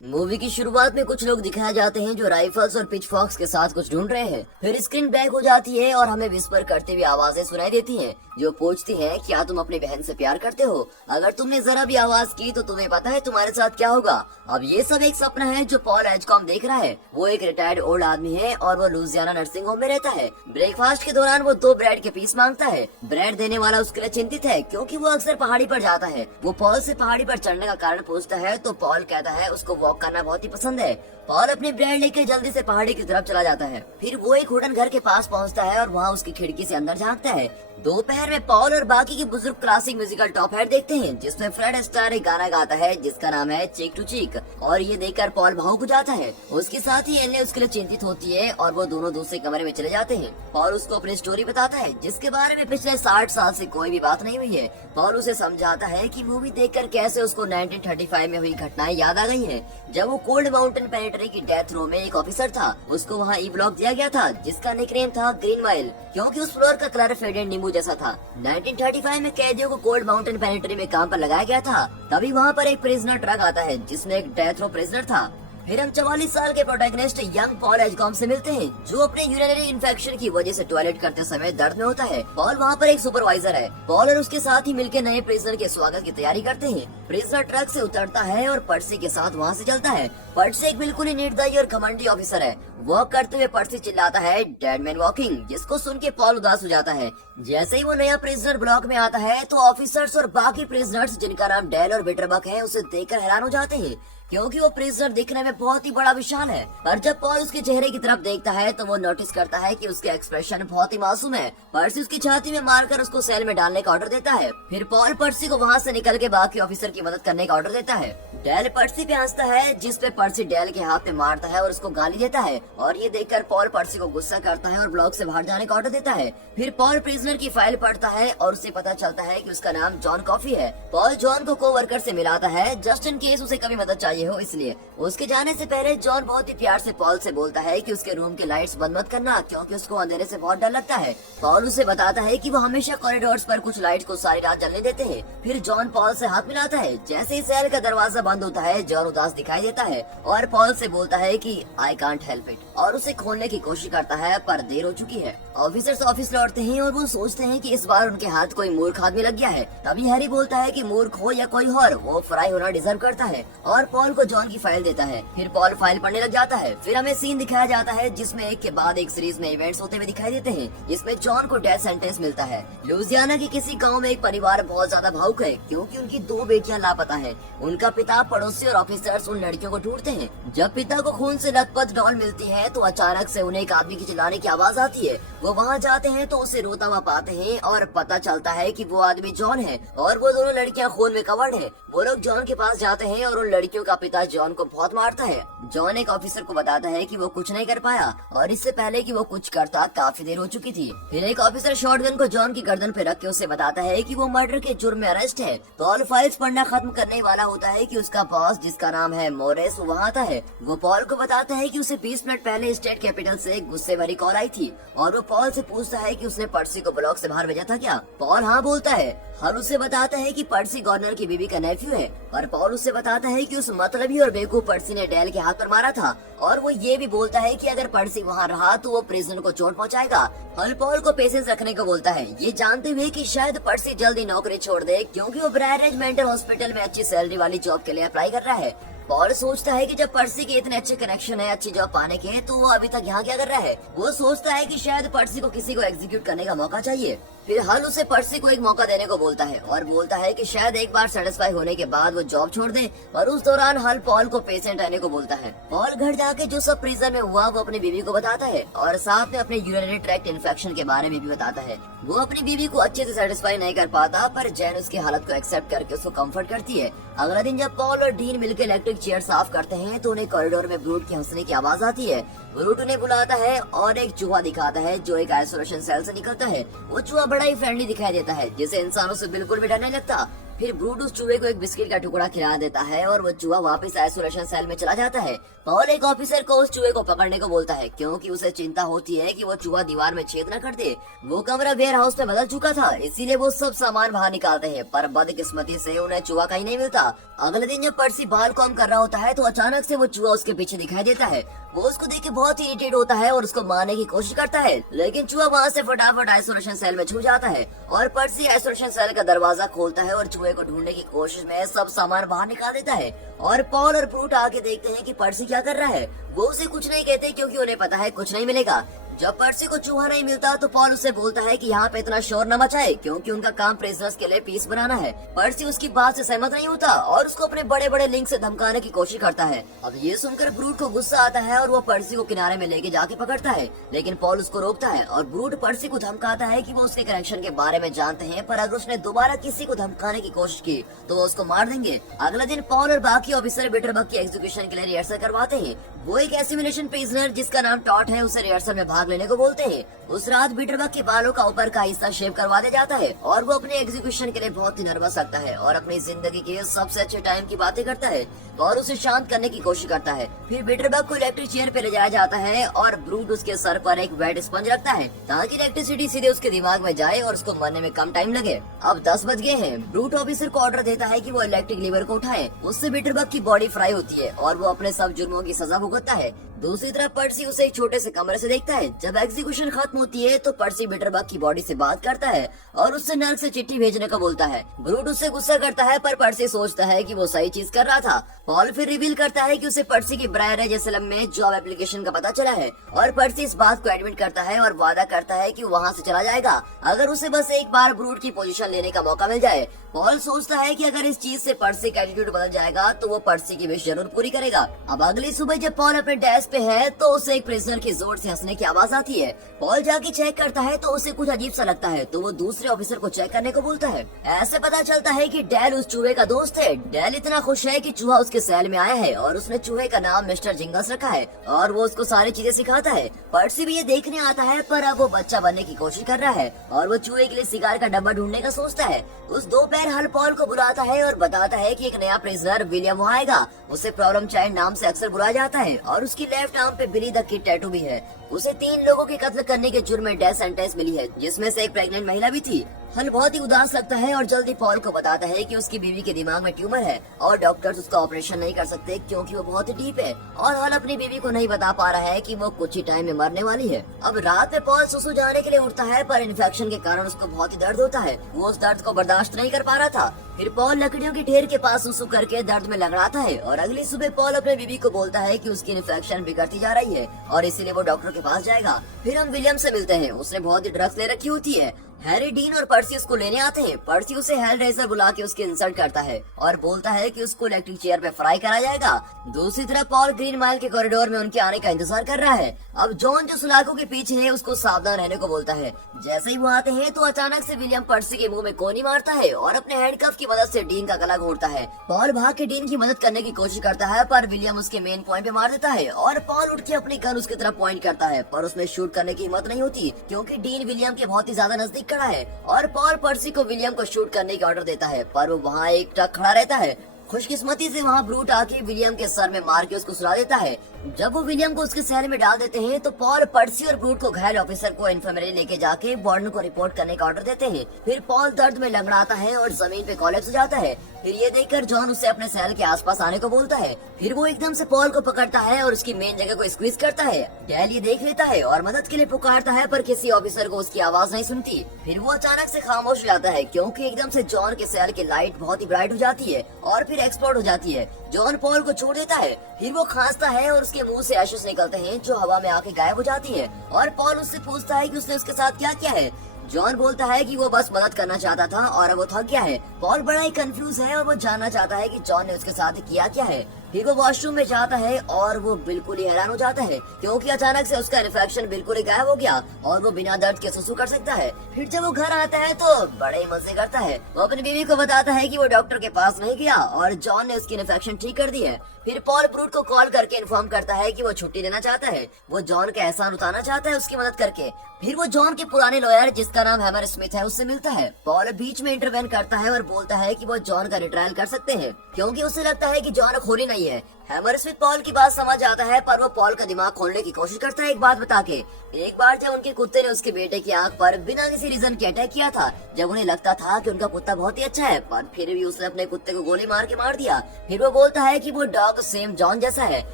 Movie की शुरुआत में कुछ लोग दिखाए जाते हैं जो राइफल्स और पिच फॉक्स के साथ कुछ ढूंढ रहे हैं। फिर स्क्रीन ब्लैक हो जाती है और हमें विस्पर करते हुए आवाजें सुनाई देती हैं जो पूछती हैं क्या तुम अपनी बहन से प्यार करते हो? अगर तुमने जरा भी आवाज की तो तुम्हें पता है तुम्हारे साथ क्या होगा। अब ये सब एक सपना है जो पॉल एजकॉम देख रहा है। वो एक रिटायर्ड ओल्ड आदमी है और वो लुजियाना नर्सिंग होम में रहता है। ब्रेकफास्ट के दौरान वो 2 ब्रेड के पीस मांगता है। ब्रेड देने वाला उसके लिए चिंतित है क्योंकि वो अक्सर पहाड़ी पर जाता है। वो पॉल से पहाड़ी पर चढ़ने का कारण पूछता है तो पॉल कहता है उसको वॉक करना बहुत ही पसंद है। पॉल अपनी ब्रेड लेकर जल्दी से पहाड़ी की तरफ चला जाता है। फिर वो एक वुडन घर के पास पहुंचता है और वहाँ उसकी खिड़की से अंदर झांकता है। दोपहर में पॉल और बाकी के बुजुर्ग क्लासिक म्यूजिकल टॉप हैट देखते हैं जिसमें फ्रेड एस्टायर एक गाना गाता है जिसका नाम है चीक टू चीक और ये देखकर पॉल भावुक हो जाता है। उसके साथ ही एल्ले उसके लिए चिंतित होती है और वो दोनों दूसरे कमरे में चले जाते हैं। पॉल उसको अपनी स्टोरी बताता है जिसके बारे में पिछले 60 साल से कोई भी बात नहीं हुई है। पॉल उसे समझाता है कि मूवी देखकर कैसे उसको 1935 में हुई घटनाएं याद आ गई हैं जब वो कोल्ड माउंटेन पेनिटेंटरी की डेथ रो में एक ऑफिसर था। उसको वहाँ ई ब्लॉक दिया गया था जिसका निकनेम था ग्रीन माइल क्योंकि उस फ्लोर का कलर फेडेड नींबू जैसा था। 1935 में कैदियों को कोल्ड माउंटेन पेनिटेंटरी में काम पर लगाया गया था। तभी वहाँ पर एक प्रिजनर ट्रक आता है जिसमें एक डेथ रो प्रिजनर था। फिर हम 44 साल के प्रोटैगनिस्ट यंग पॉल एजकॉम से मिलते हैं जो अपने यूरिनरी इन्फेक्शन की वजह से टॉयलेट करते समय दर्द में होता है। पॉल वहाँ पर एक सुपरवाइजर है। पॉल और उसके साथ ही मिलकर नए प्रिजनर के स्वागत की तैयारी करते हैं। प्रिजनर ट्रक से उतरता है और पर्सी के साथ वहाँ से चलता है। पर्सी एक बिल्कुल ही निर्दयी और घमंडी ऑफिसर है। वॉक करते हुए पर्सी चिल्लाता है डेड मैन वॉकिंग जिसको सुन के पॉल उदास हो जाता है। जैसे ही वो नया प्रिजनर ब्लॉक में आता है तो ऑफिसर्स और बाकी प्रिजनर्स जिनका नाम डेल और बिटरबक है उसे देखकर हैरान हो जाते हैं क्योंकि वो प्रिजनर दिखने में बहुत ही बड़ा विशाल है। पर जब पॉल उसके चेहरे की तरफ देखता है तो वो नोटिस करता है कि उसके एक्सप्रेशन बहुत ही मासूम है। पर्सी उसकी छाती में मारकर उसको सेल में डालने का ऑर्डर देता है। फिर पॉल पर्सी को वहाँ से निकल के बाकी ऑफिसर की मदद करने का ऑर्डर देता है। डेल पर्सी पे हंसता है जिस पे पर्सी डेल के हाथ पे मारता है और उसको गाली देता है और ये देखकर पॉल पर्सी को गुस्सा करता है और ब्लॉक से बाहर जाने का ऑर्डर देता है। फिर पॉल प्रिजनर की फाइल पढ़ता है और उसे पता चलता है कि उसका नाम जॉन कॉफी है। पॉल जॉन को कोवर्कर से मिलाता है जस्ट इन केस उसे कभी मदद चाहिए हो इसलिए। उसके जाने से पहले जॉन बहुत ही प्यार से पॉल से बोलता है कि उसके रूम के लाइट्स बंद मत करना क्योंकि उसको अंधेरे से बहुत डर लगता है। पॉल उसे बताता है कि वो हमेशा कॉरिडोर्स पर कुछ लाइट्स को सारी रात जलने देते हैं। फिर जॉन पॉल से हाथ मिलाता है। जैसे ही सेल का दरवाजा बंद होता है जॉन उदास दिखाई देता है और पॉल से बोलता है कि आई कांट हेल्प इट और उसे खोलने की कोशिश करता है पर देर हो चुकी है। ऑफिसर्स ऑफिस लौटते हैं और वो सोचते हैं कि इस बार उनके हाथ कोई मूर्ख आदमी लग गया है। तभी हैरी बोलता है कि मूर्ख हो या कोई और वो फ्राई होना डिजर्व करता है और पॉल को जॉन की फाइल देता है। फिर पॉल फाइल पढ़ने लग जाता है। फिर हमें सीन दिखाया जाता है जिसमें एक के बाद एक सीरीज में इवेंट्स होते हुए दिखाई देते हैं जिसमें जॉन को डेथ सेंटेंस मिलता है। लुजियाना के किसी गांव में एक परिवार बहुत ज्यादा भावुक है क्योंकि उनकी 2 बेटियां लापता हैं। उनका पिता, पड़ोसी और ऑफिसर्स उन लड़कियों को ढूंढते हैं। जब पिता को खून से लथपथ डॉल मिलती है तो अचानक से उन्हें एक आदमी की चिल्लाने की आवाज आती है। वो वहाँ जाते हैं तो उसे रोता हुआ पाते हैं और पता चलता है कि वो आदमी जॉन है और वो दोनों लड़कियां खून में कवर्ड है। वो लोग जॉन के पास जाते हैं और उन लड़कियों का पिता जॉन को बहुत मारता है। जॉन एक ऑफिसर को बताता है कि वो कुछ नहीं कर पाया और इससे पहले कि वो कुछ करता काफी देर हो चुकी थी। फिर एक ऑफिसर शॉटगन को जॉन की गर्दन पे रख के उसे बताता है कि वो मर्डर के जुर्म में अरेस्ट है। पॉल फाइल्स पढ़ना खत्म करने वाला होता है कि उसका बॉस जिसका नाम है मोरेस वो वहाँ आता है। वो पॉल को बताता है कि उसे 20 मिनट पहले स्टेट कैपिटल से एक गुस्से भरी कॉल आई थी और वो पॉल से पूछता है कि उसने पर्सी को ब्लॉक से बाहर भेजा था क्या। पॉल हाँ बोलता है। हल उसे बताता है कि पर्सी गवर्नर की बीवी का नेफ्यू है और पॉल उसे बताता है कि उस मतलबी और बेवकूफ पर्सी ने डेल के हाथ पर मारा था और वो ये भी बोलता है कि अगर पर्सी वहाँ रहा तो वो प्रिजनर को चोट पहुँचाएगा। हल पॉल को पेशेंस रखने को बोलता है ये जानते हुए कि शायद पर्सी जल्दी नौकरी छोड़ दे क्योंकि वो ब्रायरेज मेंटल हॉस्पिटल में अच्छी सैलरी वाली जॉब के लिए अप्लाई कर रहा है। पॉल सोचता है कि जब पर्सी के इतने अच्छे कनेक्शन है अच्छी जॉब पाने के तो वो अभी तक यहाँ क्या कर रहा है। वो सोचता है कि शायद पर्सी को किसी को एग्जीक्यूट करने का मौका चाहिए। फिर हल उसे पर्सी को एक मौका देने को बोलता है और बोलता है कि शायद एक बार सेटिस्फाई होने के बाद वो जॉब छोड़ दे और उस दौरान हल पॉल को पेशेंट रहने को बोलता है। पॉल घर जाके जो सब प्रिजन में हुआ वो अपनी बीवी को बताता है और साथ में अपने यूरिनरी ट्रैक्ट इन्फेक्शन के बारे में भी बताता है। वो अपनी बीवी को अच्छे से सेटिस्फाई नहीं कर पाता पर जैन उसकी हालत को एक्सेप्ट करके उसको कम्फर्ट करती है। अगला दिन जब पॉल और डीन मिलकर इलेक्ट्रिक चेयर साफ करते हैं तो उन्हें कॉरिडोर में ब्रूट की हंसने की आवाज आती है। ब्रूट उन्हें बुलाता है और एक चूहा दिखाता है जो एक आइसोलेशन सेल से निकलता है। वो चूहा बड़ा ही फ्रेंडली दिखाई देता है जिसे इंसानों से बिल्कुल भी डर नहीं लगता। फिर ब्रूट उस चूहे को एक बिस्किट का टुकड़ा खिला देता है और वो चूहा वापस आइसोलेशन सेल में चला जाता है। पॉल एक ऑफिसर को उस चूहे को पकड़ने को बोलता है क्योंकि उसे चिंता होती है कि वो चूहा दीवार में छेद न कर दे। वो कमरा वेयर हाउस में बदल चुका था, इसीलिए वो सब सामान बाहर निकालते हैं, पर बदकिस्मती से उन्हें चूहा कहीं नहीं मिलता। अगले दिन जब पर्सी बाल कॉम कर रहा होता है तो अचानक से वो चूहा उसके पीछे दिखाई देता है। वो उसको देख के बहुत ही इरिटेट होता है और उसको मारने की कोशिश करता है, लेकिन चूहा वहाँ से फटाफट आइसोलेशन सेल में छुप जाता है और पर्सी आइसोलेशन सेल का दरवाजा खोलता है और चूहे को ढूंढने की कोशिश में सब सामान बाहर निकाल देता है। और पॉल और ब्रूट आके देखते हैं कि पर्सी क्या कर रहा है। वो उसे कुछ नहीं कहते क्योंकि उन्हें पता है कुछ नहीं मिलेगा। जब पर्सी को चूहा नहीं मिलता तो पॉल उसे बोलता है कि यहाँ पे इतना शोर न मचाए क्योंकि उनका काम प्रिजनर्स के लिए पीस बनाना है। पर्सी उसकी बात से सहमत नहीं होता और उसको अपने बड़े बड़े लिंक से धमकाने की कोशिश करता है। अब ये सुनकर ब्रूट को गुस्सा आता है और वो पर्सी को किनारे में लेके जाके पकड़ता है, लेकिन पॉल उसको रोकता है और ब्रूट पर्सी को धमकाता है कि वो उसके कनेक्शन के बारे में जानते हैं, पर अगर उसने दोबारा किसी को धमकाने की कोशिश की तो वो उसको मार देंगे। अगले दिन पॉल और बाकी ऑफिसर बिटरबग की एग्जीक्यूशन के लिए रिहर्सल करवाते हैं। वो एक एसिमिलेशन प्रिजनर जिसका नाम टॉट है उसे रिहर्सल में भाग लेने को बोलते हैं। उस रात बिटरबग के बालों का ऊपर का हिस्सा शेव करवा दिया जाता है और वो अपने एग्जीक्यूशन के लिए बहुत ही नर्वस लगता है और अपनी जिंदगी के सबसे अच्छे टाइम की बातें करता है और उसे शांत करने की कोशिश करता है। फिर बिटरबग को इलेक्ट्रिक चेयर पे ले जाया जाता है और ब्रूट उसके सर पर एक वेट स्पंज रखता है ताकि इलेक्ट्रिसिटी सीधे उसके दिमाग में जाए और उसको मरने में कम टाइम लगे। अब 10 बज गए हैं। ब्रूट ऑफिसर को ऑर्डर देता है कि वो इलेक्ट्रिक लीवर को उठाए। उससे बिटरबग की बॉडी फ्राई होती है और वो अपने सब जुर्मों की सजा भुगतता है। दूसरी तरफ पर्सी उसे एक छोटे से कमरे से देखता है। जब एग्जीक्यूशन खत्म होती है तो पर्सी बिटरबग की बॉडी से बात करता है और उससे नर्क से चिट्ठी भेजने को बोलता है। ब्रूट उससे गुस्सा करता है पर पर्सी सोचता है कि वो सही चीज कर रहा था। पॉल फिर रिवील करता है कि उसे पर्सी की ब्रायर जेरूसलम में जॉब एप्लीकेशन का पता चला है और पर्सी इस बात को एडमिट करता है और वादा करता है कि वो वहाँ से चला जाएगा अगर उसे बस एक बार ब्रूट की पोजीशन लेने का मौका मिल जाए। पॉल सोचता है कि अगर इस चीज से पर्सी का एटीट्यूड बदल जाएगा तो वो पर्सी की विश जरूर पूरी करेगा। अब अगली सुबह जब पॉल अपने डेस्क पे है तो उसे एक प्रिजनर की जोर से हंसने की आवाज आती है। पॉल जाके चेक करता है तो उसे कुछ अजीब सा लगता है तो वो दूसरे ऑफिसर को चेक करने को बोलता है। ऐसे पता चलता है कि डेल उस चूहे का दोस्त है। डेल इतना खुश है कि चूहा उसके सेल में आया है और उसने चूहे का नाम मिस्टर जिंगल्स रखा है और वो उसको सारी चीजें सिखाता है। पर्सी भी ये देखने आता है पर अब वो बच्चा बनने की कोशिश कर रहा है और वो चूहे के लिए सिगार का डब्बा ढूंढने का सोचता है। उस दोपहर हल पॉल को बुलाता है और बताता है कि एक नया प्रिजनर विलियम वहाँ आएगा। उसे प्रॉब्लम चाइल्ड नाम से अक्सर बुलाया जाता है और उसकी लेफ्ट आर्म पे बिली द किड टैटू भी है। उसे 3 लोगों के कत्ल करने के जुर्म में डेथ सेंटेंस मिली है जिसमें से एक प्रेग्नेंट महिला भी थी। हल बहुत ही उदास लगता है और जल्दी पॉल को बताता है कि उसकी बीवी के दिमाग में ट्यूमर है और डॉक्टर्स उसका ऑपरेशन नहीं कर सकते क्योंकि वो बहुत ही डीप है और हल अपनी बीवी को नहीं बता पा रहा है कि वो कुछ ही टाइम में मरने वाली है। अब रात में पॉल सुसु जाने के लिए उठता है पर इन्फेक्शन के कारण उसको बहुत ही दर्द होता है। वो उस दर्द को बर्दाश्त नहीं कर पा रहा था। फिर पॉल लकड़ियों की ढेर के पास सुसु करके दर्द में लगड़ाता है और अगली सुबह पॉल अपने बीवी को बोलता है कि उसकी इन्फेक्शन बिगड़ती जा रही है और इसीलिए वो डॉक्टर के पास जाएगा। फिर हम विलियम से मिलते हैं। उसने बहुत ही ड्रग्स ले रखी होती है। हैरी, डीन और पर्सी उसको लेने आते हैं। पर्सी उसे हेल रेजर बुला के उसकी इंसल्ट करता है और बोलता है कि उसको इलेक्ट्रिक चेयर पे फ्राई करा जाएगा। दूसरी तरफ पॉल ग्रीन माइल के कॉरिडोर में उनके आने का इंतजार कर रहा है। अब जॉन जो सुलाखों के पीछे है उसको सावधान रहने को बोलता है। जैसे ही वो आते हैं तो अचानक से विलियम पर्सी के मुंह में कोनी मारता है और अपने हैंडकफ की मदद से डीन का गला घोंटता है। पॉल भाग के डीन की मदद करने की कोशिश करता है पर विलियम उसके मेन पॉइंट पे मार देता है और पॉल उठ के अपनी गन उसकी तरफ पॉइंट करता है पर उसमें शूट करने की हिम्मत नहीं होती क्योंकि डीन विलियम के बहुत ही ज्यादा नजदीक खड़ा है और पॉल पर्सी को विलियम को शूट करने का ऑर्डर देता है पर वो वहाँ एक ट्रक खड़ा रहता है। खुशकिस्मती से वहाँ ब्रूट आके विलियम के सर में मार के उसको सुला देता है। जब वो विलियम को उसके सेल में डाल देते हैं तो पॉल पर्सी और ब्रूट को घायल ऑफिसर को इन्फर्मरी लेके जाके वार्डन को रिपोर्ट करने का ऑर्डर देते हैं। फिर पॉल दर्द में लंगड़ाता है और जमीन पे कोलैप्स हो जाता है। फिर ये देखकर जॉन उसे अपने सेल के आसपास आने को बोलता है। फिर वो एकदम से पॉल को पकड़ता है और उसकी मेन जगह को स्क्वीज करता है। डेल ये देख लेता है और मदद के लिए पुकारता है पर किसी ऑफिसर को उसकी आवाज नहीं सुनती। फिर वो अचानक से खामोश हो जाता है क्योंकि एकदम से जॉन के सेल की लाइट बहुत ही ब्राइट हो जाती है और फिर एक्सप्लोड हो जाती है। जॉन पॉल को छोड़ देता है। फिर वो खांसता है और उसके मुंह से एशेस निकलते हैं जो हवा में आके गायब हो जाती है और पॉल उससे पूछता है कि उसने उसके साथ क्या किया है। जॉन बोलता है कि वो बस मदद करना चाहता था और अब वो थक गया है। पॉल बड़ा ही कंफ्यूज है और वो जानना चाहता है कि जॉन ने उसके साथ किया क्या है। फिर वो वॉशरूम में जाता है और वो बिल्कुल ही हैरान हो जाता है क्योंकि अचानक से उसका इन्फेक्शन बिल्कुल ही गायब हो गया और वो बिना दर्द के सुसु कर सकता है। फिर जब वो घर आता है तो बड़े ही मजे करता है। वो अपनी बीवी को बताता है कि वो डॉक्टर के पास नहीं गया और जॉन ने उसकी इन्फेक्शन ठीक कर दी है। फिर पॉल ब्रूट को कॉल करके इन्फॉर्म करता है कि वो छुट्टी लेना चाहता है। वो जॉन का एहसान उतारना चाहता है उसकी मदद करके। फिर वो जॉन के पुराने लॉयर जिसका नाम हैमर स्मिथ है उससे मिलता है। पॉल बीच में इंटरवेन करता है और बोलता है कि वो जॉन का रिट्रायल कर सकते हैं क्योंकि उसे लगता है कि जॉन खूनी नहीं है। हैमर स्मिथ पॉल की बात समझ आता है पर वो पॉल का दिमाग खोलने की कोशिश करता है एक बात बता के। एक बार जब उनके कुत्ते ने उसके बेटे की आंख पर बिना किसी रीजन के अटैक किया था, जब उन्हें लगता था कि उनका कुत्ता बहुत ही अच्छा है, पर फिर भी उसने अपने कुत्ते को गोली मार के मार दिया। फिर वो बोलता है कि वो डॉग सेम जॉन जैसा है।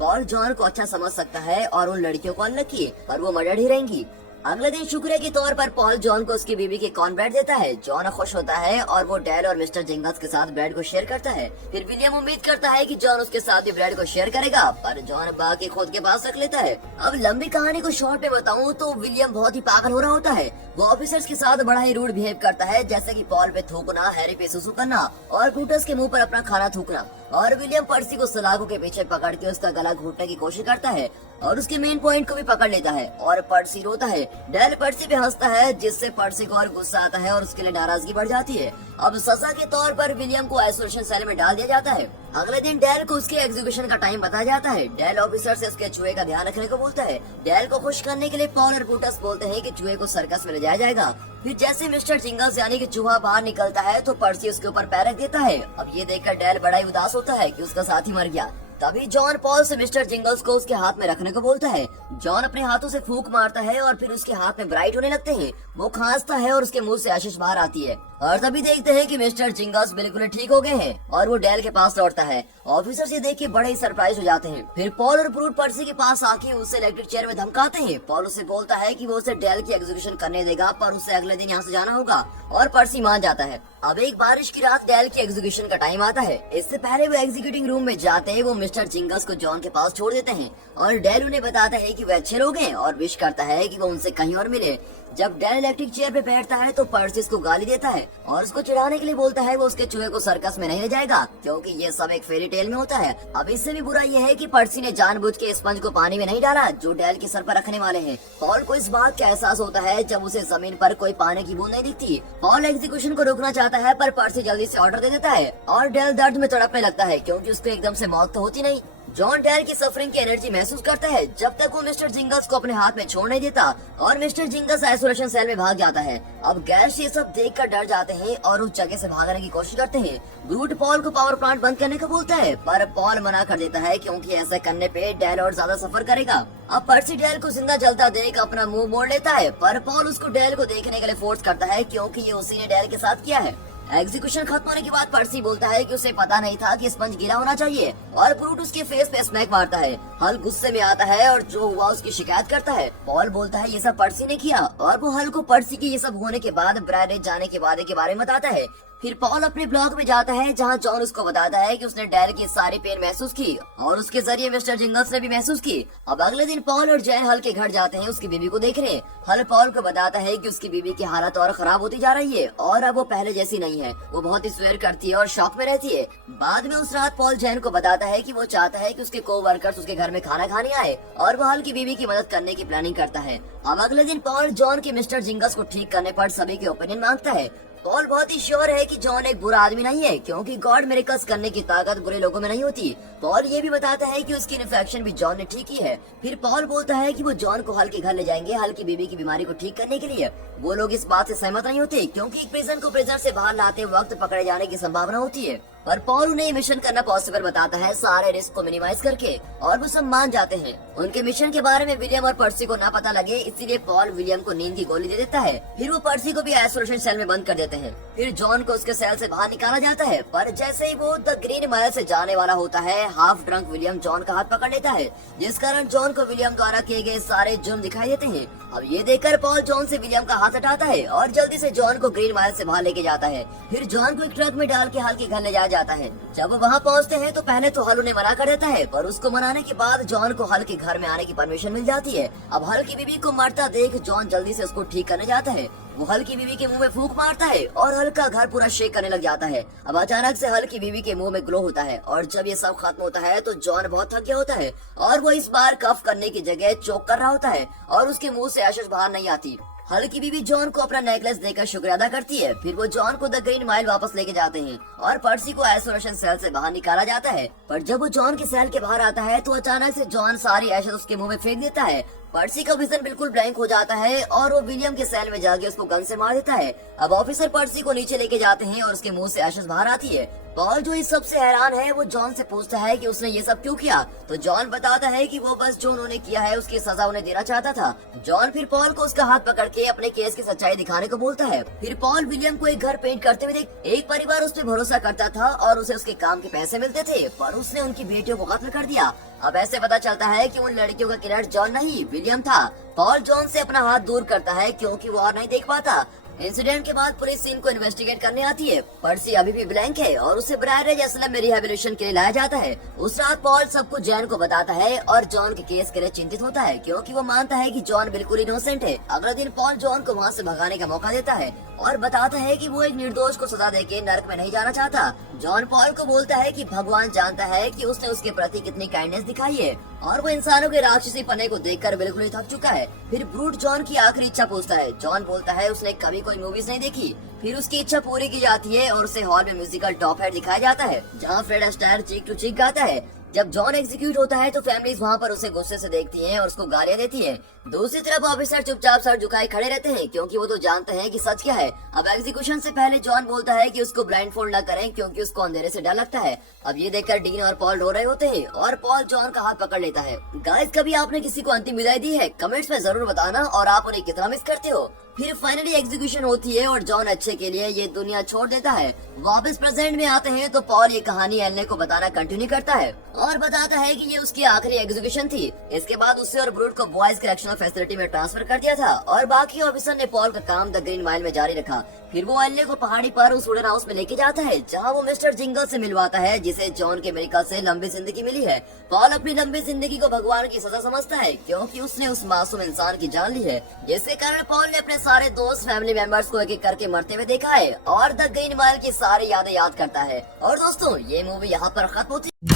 पॉल जॉन को अच्छा समझ सकता है और उन लड़कियों को अलग किए, पर वो मर्डर ही रहेंगी। अगले दिन शुक्र के तौर पर पॉल जॉन को उसकी बीवी के कॉर्न ब्रेड देता है। जॉन खुश होता है और वो डेल और मिस्टर जिंगल्स के साथ ब्रेड को शेयर करता है। फिर विलियम उम्मीद करता है कि जॉन उसके साथ भी ब्रेड को शेयर करेगा, पर जॉन बाकी खुद के पास रख लेता है। अब लंबी कहानी को शॉर्ट में बताऊं तो विलियम बहुत ही पागल हो रहा होता है। वो ऑफिसर्स के साथ बड़ा ही रूड बिहेव करता है, जैसे कि पॉल पे थूकना, हैरी पे सुसु करना और ब्रूटस के मुंह पर अपना खाना थूकना। और विलियम पर्सी को सलाखों के पीछे पकड़ के उसका गला घोटने की कोशिश करता है और उसके मेन पॉइंट को भी पकड़ लेता है और पर्सी रोता है। डेल पर्सी पे हंसता है जिससे पर्सी को और गुस्सा आता है और उसके लिए नाराजगी बढ़ जाती है। अब सजा के तौर पर विलियम को आइसोलेशन सेल में डाल दिया जाता है। अगले दिन डेल को उसके एग्जीक्यूशन का टाइम बताया जाता है। डेल ऑफिसर से उसके चूहे का ध्यान रखने को बोलता है। डेल को खुश करने के लिए पॉल और ब्रूटस बोलते हैं कि चूहे को सर्कस में ले जाया जाएगा। फिर जैसे मिस्टर जिंगल्स यानी कि चूहा बाहर निकलता है तो पर्सी उसके ऊपर पैर रख देता है। अब ये देखकर डेल बड़ा ही उदास होता है कि उसका साथी मर गया। तभी जॉन पॉल से मिस्टर जिंगल्स को उसके हाथ में रखने को बोलता है। जॉन अपने हाथों से फूंक मारता है और फिर उसके हाथ में ब्राइट होने लगते हैं। वो खांसता है और उसके मुंह से आशीष बाहर आती है और तभी देखते हैं कि मिस्टर जिंगल्स बिल्कुल ठीक हो गए हैं और वो डेल के पास लौटता है। ऑफिसर ये देख के बड़े ही सरप्राइज हो जाते हैं। फिर पॉल और ब्रूट पर्सी के पास आके उसे इलेक्ट्रिक चेयर में धमकाते हैं। पॉल उसे बोलता है कि वो उसे डेल की एग्जीक्यूशन करने देगा, पर उसे अगले दिन यहाँ से जाना होगा और पर्सी मान जाता है। अब एक बारिश की रात डेल की एग्जीक्यूशन का टाइम आता है। इससे पहले वो एग्जीक्यूटिंग रूम में जाते हैं। वो मिस्टर जिंगल्स को जॉन के पास छोड़ देते हैं और डेल उन्हें बताता है कि वे अच्छे लोग हैं और विश करता है कि वो उनसे कहीं और मिले। जब डेल इलेक्ट्रिक चेयर पे बैठता है तो पर्सी उसको गाली देता है और उसको चिढ़ाने के लिए बोलता है वो उसके चूहे को सर्कस में नहीं ले जाएगा क्योंकि ये सब एक फेरी टेल में होता है। अब इससे भी बुरा ये है कि पर्सी ने जानबूझ के स्पंज को पानी में नहीं डाला जो डेल के सर पर रखने वाले हैं। पॉल को इस बात का एहसास होता है जब उसे जमीन पर कोई पानी की बूंद नहीं दिखती। पॉल एग्जीक्यूशन को रोकना चाहता है पर पर्सी जल्दी से ऑर्डर दे देता है और डेल दर्द में तड़पने लगता है क्योंकि उसको एकदम से मौत तो होती नहीं। जॉन डेल की सफरिंग की एनर्जी महसूस करता है जब तक वो मिस्टर जिंगल्स को अपने हाथ में छोड़ नहीं देता और मिस्टर जिंगल्स आइसोलेशन सेल में भाग जाता है। अब गैस ये सब देखकर डर जाते हैं और उस जगह से भागने की कोशिश करते हैं। ब्रूट पॉल को पावर प्लांट बंद करने को बोलता है पर पॉल मना कर देता है क्योंकि ऐसा करने पे डेल और ज्यादा सफर करेगा। अब पर्सी डेल को जिंदा जलता देख अपना मुंह मोड़ लेता है पर पॉल उसको डेल को देखने के लिए फोर्स करता है क्योंकि ये उसी ने डेल के साथ किया है। एग्जीक्यूशन खत्म होने के बाद पर्सी बोलता है कि उसे पता नहीं था कि स्पंज गीला होना चाहिए और ब्रूट उसके फेस पे स्मैक मारता है। हल गुस्से में आता है और जो हुआ उसकी शिकायत करता है। पॉल बोलता है ये सब पर्सी ने किया और वो हल को पर्सी के ये सब होने के बाद ब्रायरेज जाने के वादे के बारे में बताता है। फिर पॉल अपने ब्लॉग में जाता है जहाँ जॉन उसको बताता है कि उसने डेल की सारी पेन महसूस की और उसके जरिए मिस्टर जिंगल्स ने भी महसूस की। अब अगले दिन पॉल और जैन हल के घर जाते हैं उसकी बीवी को देखने। हल पॉल को बताता है कि उसकी बीवी की हालत और खराब होती जा रही है और अब वो पहले जैसी नहीं है। वो बहुत ही स्वेयर करती है और शॉक में रहती है। बाद में उस रात पॉल जैन को बताता है कि वो चाहता है कि उसके को-वर्कर्स उसके घर में खाना खाने आए और वो हल की बीवी की मदद करने की प्लानिंग करता है। अब अगले दिन पॉल जॉन के मिस्टर जिंगल्स को ठीक करने पर सभी के ओपिनियन मांगता है। पॉल बहुत ही श्योर है कि जॉन एक बुरा आदमी नहीं है क्योंकि गॉड मिरेकल्स करने की ताकत बुरे लोगों में नहीं होती। पॉल ये भी बताता है कि उसकी इन्फेक्शन भी जॉन ने ठीक की है। फिर पॉल बोलता है कि वो जॉन को हल के घर ले जाएंगे हल की बीवी की बीमारी को ठीक करने के लिए। वो लोग इस बात से सहमत नहीं होते क्योंकि एक प्रिजन को प्रिजन से बाहर लाते वक्त पकड़े जाने की संभावना होती है, पर पॉल उन्हें मिशन करना पॉसिबल बताता है सारे रिस्क को मिनिमाइज करके और वो सब मान जाते हैं। उनके मिशन के बारे में विलियम और पर्सी को ना पता लगे इसीलिए पॉल विलियम को नींद की गोली दे देता है। फिर वो पर्सी को भी आइसोलेशन सेल में बंद कर देते हैं। फिर जॉन को उसके सेल से बाहर निकाला जाता है पर जैसे ही वो द ग्रीन माइल से जाने वाला होता है हाफ ड्रंक विलियम जॉन का हाथ पकड़ लेता है जिस कारण जॉन को विलियम द्वारा किए गए सारे जुर्म दिखाई देते हैं। अब ये देखकर पॉल जॉन से विलियम का हाथ हटाता है और जल्दी से जॉन को ग्रीन माइल से बाहर लेके जाता है। फिर जॉन को एक ट्रक में डाल के हल के घर ले जाया जाता है। जब वो वहाँ पहुँचते हैं तो पहले तो हल उन्हें मना कर देता है पर उसको मनाने के बाद जॉन को हल के घर में आने की परमिशन मिल जाती है। अब हल की बीवी को मरता देख जॉन जल्दी से उसको ठीक करने जाता है। वो हल की बीवी के मुंह में फूंक मारता है और हल का घर पूरा शेक करने लग जाता है। अब अचानक से हल की बीवी के मुंह में ग्लो होता है और जब ये सब खत्म होता है तो जॉन बहुत थक गया होता है और वो इस बार कफ करने की जगह चोक कर रहा होता है और उसके मुंह से आशीष बाहर नहीं आती। हल की बीवी जॉन को अपना नेकलेस देकर शुक्रिया अदा करती है। फिर वो जॉन को द ग्रीन माइल वापस लेके जाते हैं और पर्सी को आइसोलेशन सेल से बाहर निकाला जाता है। पर जब वो जॉन के सेल के बाहर आता है तो अचानक से जॉन सारी एशेज उसके मुंह में फेंक देता है पर्सी का विजन बिल्कुल ब्लैंक हो जाता है और वो विलियम के सेल में जाके उसको गन से मार देता है। अब ऑफिसर पर्सी को नीचे लेके जाते हैं और उसके मुंह से एशेस बाहर आती है। पॉल जो इस सब से हैरान है वो जॉन से पूछता है कि उसने ये सब क्यों किया, तो जॉन बताता है कि वो बस जो उन्होंने किया है उसकी सजा उन्हें देना चाहता था। जॉन फिर पॉल को उसका हाथ पकड़ के अपने केस की सच्चाई दिखाने को बोलता है। फिर पॉल विलियम को एक घर पेंट करते हुए देख एक परिवार उस पर भरोसा करता था और उसे उसके काम के पैसे मिलते थे, पर उसने उनकी बेटियों को कत्ल कर दिया। अब ऐसे पता चलता है कि उन लड़कियों का किलर जॉन नहीं विलियम था। पॉल जॉन से अपना हाथ दूर करता है क्योंकि वो और नहीं देख पाता। इंसिडेंट के बाद पुलिस सीन को इन्वेस्टिगेट करने आती है। पर्सी अभी भी ब्लैंक है और उसे ब्रायर एसलम में रिहेबिलिटेशन के लिए लाया जाता है। उस रात पॉल सब कुछ जैन को बताता है और जॉन के केस के लिए चिंतित होता है क्योंकि वो मानता है कि जॉन बिल्कुल इनोसेंट है। अगले दिन पॉल जॉन को वहाँ से भगाने का मौका देता है और बताता है कि वो एक निर्दोष को सजा देके नर्क में नहीं जाना चाहता। जॉन पॉल को बोलता है कि भगवान जानता है कि उसने उसके प्रति कितनी काइंडनेस दिखाई है और वो इंसानों के राक्षसी पने को देखकर बिल्कुल ही थक चुका है। फिर ब्रूट जॉन की आखिरी इच्छा पूछता है। जॉन बोलता है उसने कभी कोई मूवीज नहीं देखी। फिर उसकी इच्छा पूरी की जाती है और उसे हॉल में म्यूजिकल टॉप हेड दिखाया जाता है जहाँ फ्रेड अस्टायर चीक टू चीक गाता है। जब जॉन एग्जीक्यूट होता है तो फैमिलीज वहाँ पर उसे गुस्से से देखती हैं और उसको गालियाँ देती हैं। दूसरी तरफ ऑफिसर चुपचाप सर झुकाए खड़े रहते हैं क्योंकि वो तो जानते हैं कि सच क्या है। अब एग्जीक्यूशन से पहले जॉन बोलता है कि उसको ब्लाइंडफोल्ड न करें क्योंकि उसको अंधेरे से डर लगता है। अब ये देखकर डीन और पॉल रो रहे होते हैं और पॉल जॉन का हाथ पकड़ लेता है। गाइस, कभी आपने किसी को अंतिम विदाई दी है? कमेंट्स में जरूर बताना और आप उन्हें कितना मिस करते हो। फिर फाइनली एग्जीक्यूशन होती है और जॉन अच्छे के लिए ये दुनिया छोड़ देता है। वापस प्रेजेंट में आते हैं तो पॉल ये कहानी एल्ने को बताना कंटिन्यू करता है और बताता है कि ये उसकी आखिरी एग्जीक्यूशन थी। इसके बाद उससे और ब्रूट को बॉयज करेक्शनल फैसिलिटी में ट्रांसफर कर दिया था और बाकी ऑफिसर ने पॉल का काम द ग्रीन माइल में जारी रखा। फिर वो एल्ने को पहाड़ी पर उस वुडन हाउस में लेके जाता है जहाँ वो मिस्टर जिंगल से मिलवाता है जिसे जॉन के मेरिकल से लंबी जिंदगी मिली है। पॉल अपनी लंबी जिंदगी को भगवान की सजा समझता है क्योंकि उसने उस मासूम इंसान की जान ली है, जिसके कारण पॉल ने अपने सारे दोस्त फैमिली मेंबर्स को एक एक करके मरते हुए देखा है और द ग्रीन माइल की सारी यादें याद करता है। और दोस्तों, ये मूवी यहाँ पर खत्म होती है।